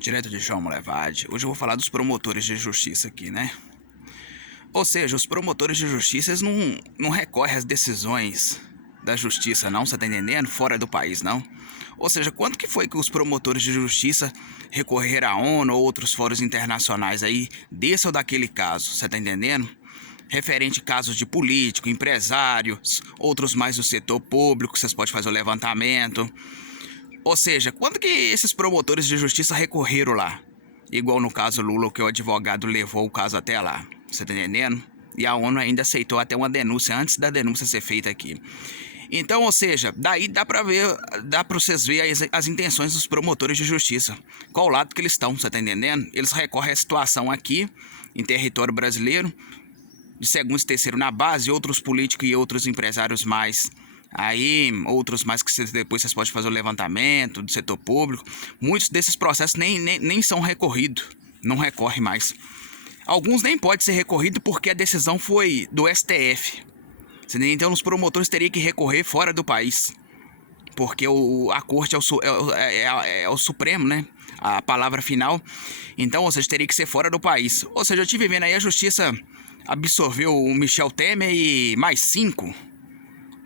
Direto de João Molevade. Hoje eu vou falar dos promotores de justiça aqui, né? Ou seja, os promotores de justiça eles não recorrem às decisões da justiça, não, você tá entendendo? Fora do país, não. Ou seja, quanto que foi que os promotores de justiça recorreram à ONU ou outros fóruns internacionais aí, desse ou daquele caso, você tá entendendo? Referente a casos de político, empresários, outros mais do setor público, vocês podem fazer o levantamento. Ou seja, quanto que esses promotores de justiça recorreram lá? Igual no caso Lula, que o advogado levou o caso até lá. Você tá entendendo? E a ONU ainda aceitou até uma denúncia antes da denúncia ser feita aqui. Então, ou seja, daí dá pra vocês verem as intenções dos promotores de justiça. Qual lado que eles estão, você tá entendendo? Eles recorrem à situação aqui, em território brasileiro, de segundo e terceiro na base, outros políticos e outros empresários mais. Aí, outros mais que depois vocês podem fazer o levantamento do setor público. Muitos desses processos nem são recorridos, não recorre mais. Alguns nem podem ser recorridos porque a decisão foi do STF. Então os promotores teriam que recorrer fora do país. Porque a corte é o Supremo, né? A palavra final. Então, ou seja, teria que ser fora do país. Ou seja, eu estive vendo aí a justiça absorveu o Michel Temer e mais 5.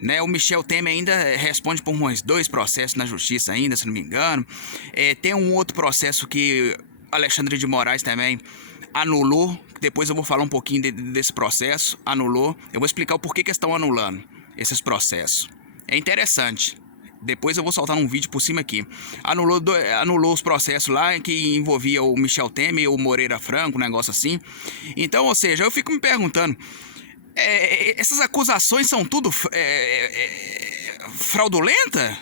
Né, o Michel Temer ainda responde por uns 2 processos na justiça ainda, se não me engano. Tem um outro processo que Alexandre de Moraes também anulou. Depois eu vou falar um pouquinho desse processo. Anulou. Eu vou explicar o porquê que estão anulando esses processos. É interessante. Depois eu vou soltar um vídeo por cima aqui. Anulou os processos lá que envolvia o Michel Temer e o Moreira Franco, um negócio assim. Então, ou seja, eu fico me perguntando... essas acusações são tudo fraudulenta?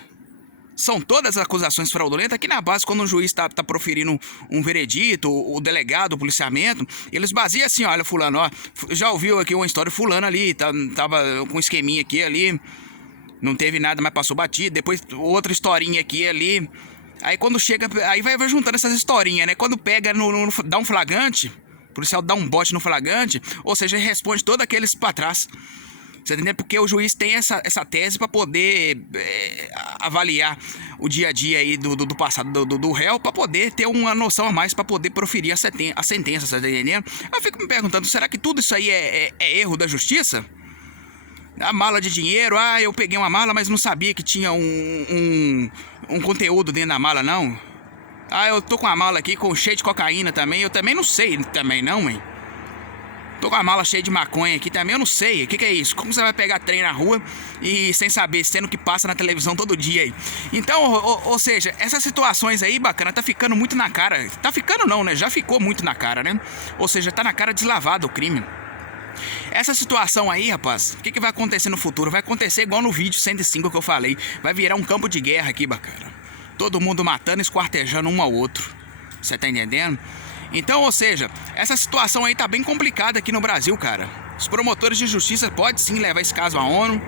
São todas acusações fraudulentas? Aqui na base, quando o juiz está proferindo um veredito, o delegado, o policiamento, eles baseiam assim, olha, fulano, ó, já ouviu aqui uma história, fulano ali, tava com um esqueminha aqui ali, não teve nada, mas passou batido, depois outra historinha aqui ali. Aí quando chega, aí vai juntando essas historinhas, né? Quando pega, dá um flagrante, o policial dá um bote no flagrante, ou seja, ele responde todos aqueles para trás. Você entendeu? Porque o juiz tem essa tese para poder avaliar o dia a dia aí do passado do réu, para poder ter uma noção a mais, para poder proferir a sentença, você tá entendendo? Eu fico me perguntando, será que tudo isso aí é erro da justiça? A mala de dinheiro, eu peguei uma mala, mas não sabia que tinha um conteúdo dentro da mala, não. Eu tô com a mala aqui cheia de cocaína também. Eu também não sei também não, mãe. Tô com a mala cheia de maconha aqui também, eu não sei. O que é isso? Como você vai pegar trem na rua e sem saber, sendo que passa na televisão todo dia aí? Então, ou seja, essas situações aí, bacana, tá ficando muito na cara. Tá ficando não, né? Já ficou muito na cara, né? Ou seja, tá na cara deslavado o crime. Essa situação aí, rapaz, o que vai acontecer no futuro? Vai acontecer igual no vídeo 105 que eu falei. Vai virar um campo de guerra aqui, bacana. Todo mundo matando e esquartejando um ao outro. Você tá entendendo? Então, ou seja, essa situação aí tá bem complicada aqui no Brasil, cara. Os promotores de justiça podem sim levar esse caso à ONU.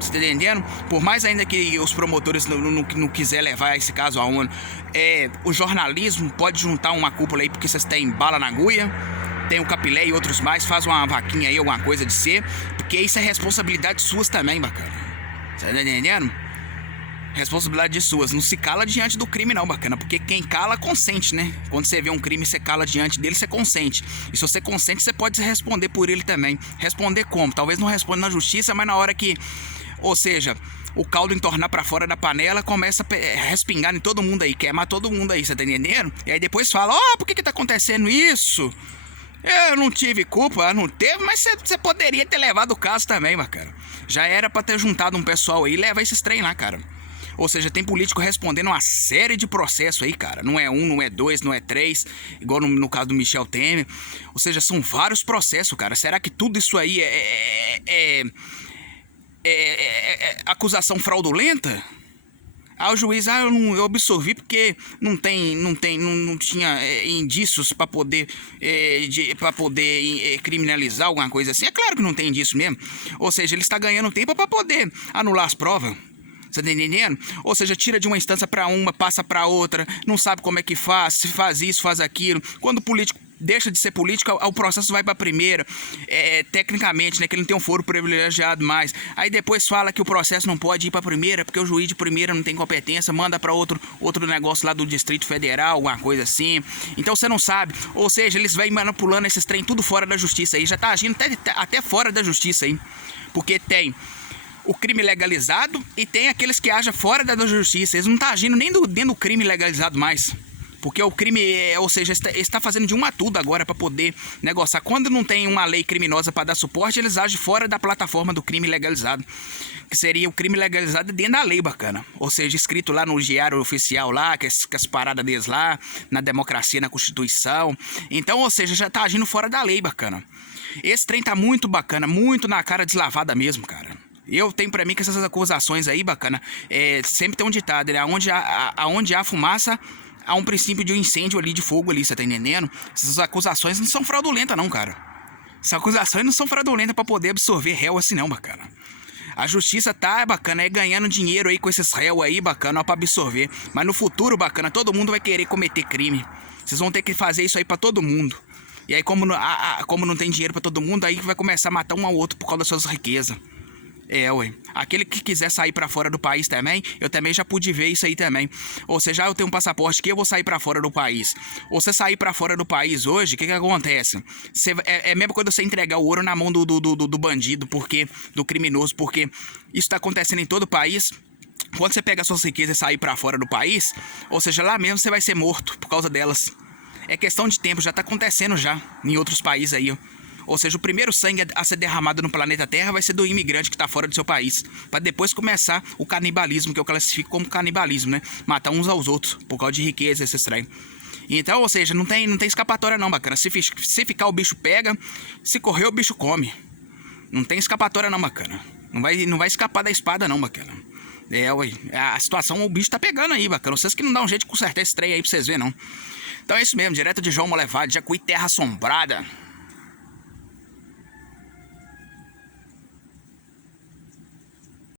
Você tá entendendo? Por mais ainda que os promotores não quiser levar esse caso à ONU, o jornalismo pode juntar uma cúpula aí, porque vocês têm bala na agulha. Tem o Capilé e outros mais, faz uma vaquinha aí, alguma coisa de ser, porque isso é responsabilidade suas também, bacana. Você tá entendendo? Responsabilidade suas, não se cala diante do crime não, bacana, porque quem cala consente, né? Quando você vê um crime, você cala diante dele, você consente. E se você consente, você pode responder por ele também. Responder como? Talvez não responda na justiça, mas na hora que, ou seja, o caldo entornar pra fora da panela, começa a respingar em todo mundo aí, queimar todo mundo aí, você tá entendendo? E aí depois fala, por que tá acontecendo isso? Eu não tive culpa, não teve, mas você poderia ter levado o caso também, bacana. Já era pra ter juntado um pessoal aí e levar esses trem lá, cara. Ou seja, tem político respondendo uma série de processos aí, cara. Não é 1, não é 2, não é 3, igual no caso do Michel Temer. Ou seja, são vários processos, cara. Será que tudo isso aí é acusação fraudulenta? O juiz, eu absorvi porque não tinha indícios para poder criminalizar alguma coisa assim. É claro que não tem indício mesmo. Ou seja, ele está ganhando tempo para poder anular as provas. Você tá entendendo? Ou seja, tira de uma instância para uma, passa para outra, não sabe como é que faz, se faz isso, faz aquilo. Quando o político deixa de ser político, o processo vai pra primeira, tecnicamente, né, que ele não tem um foro privilegiado mais. Aí depois fala que o processo não pode ir pra primeira, porque o juiz de primeira não tem competência, manda pra outro negócio lá do Distrito Federal, alguma coisa assim. Então você não sabe, ou seja, eles vêm manipulando esses trem tudo fora da justiça aí, já tá agindo até fora da justiça aí, porque tem o crime legalizado e tem aqueles que agem fora da justiça. Eles não estão agindo nem dentro do crime legalizado mais. Porque o crime, ou seja, está fazendo de um a tudo agora para poder negociar. Quando não tem uma lei criminosa para dar suporte, eles agem fora da plataforma do crime legalizado. Que seria o crime legalizado dentro da lei, bacana. Ou seja, escrito lá no diário oficial lá, que as paradas deles lá, na democracia, na Constituição. Então, ou seja, já está agindo fora da lei, bacana. Esse trem tá muito bacana, muito na cara deslavada mesmo, cara. Eu tenho pra mim que essas acusações aí, bacana, sempre tem um ditado, né? Aonde há fumaça, há um princípio de um incêndio ali, de fogo ali, você tá entendendo? Essas acusações não são fraudulentas não, cara. Essas acusações não são fraudulentas pra poder absorver réu assim não, bacana. A justiça tá, bacana, ganhando dinheiro aí com esses réus aí, bacana, ó, pra absorver. Mas no futuro, bacana, todo mundo vai querer cometer crime. Vocês vão ter que fazer isso aí pra todo mundo. E aí, como não tem dinheiro pra todo mundo, aí vai começar a matar um ao outro por causa das suas riquezas. Ué. Aquele que quiser sair pra fora do país também, eu também já pude ver isso aí também. Ou seja, eu tenho um passaporte que eu vou sair pra fora do país. Ou você sair pra fora do país hoje, o que acontece? É mesmo quando você entregar o ouro na mão do bandido, do criminoso, porque isso tá acontecendo em todo o país. Quando você pega as suas riquezas e sair pra fora do país, ou seja, lá mesmo você vai ser morto por causa delas. É questão de tempo, já tá acontecendo já em outros países aí, ó. Ou seja, o primeiro sangue a ser derramado no planeta Terra vai ser do imigrante que está fora do seu país. Para depois começar o canibalismo, que eu classifico como canibalismo, né? Matar uns aos outros, por causa de riqueza, esse estranho. Então, ou seja, não tem escapatória não, bacana. Se ficar, o bicho pega. Se correr, o bicho come. Não tem escapatória não, bacana. Não vai escapar da espada não, bacana. Ué. A situação, o bicho tá pegando aí, bacana. Vocês que não dão um jeito de consertar esse trem aí pra vocês verem, não. Então é isso mesmo, direto de João Molevade, Jacuí, Terra Assombrada.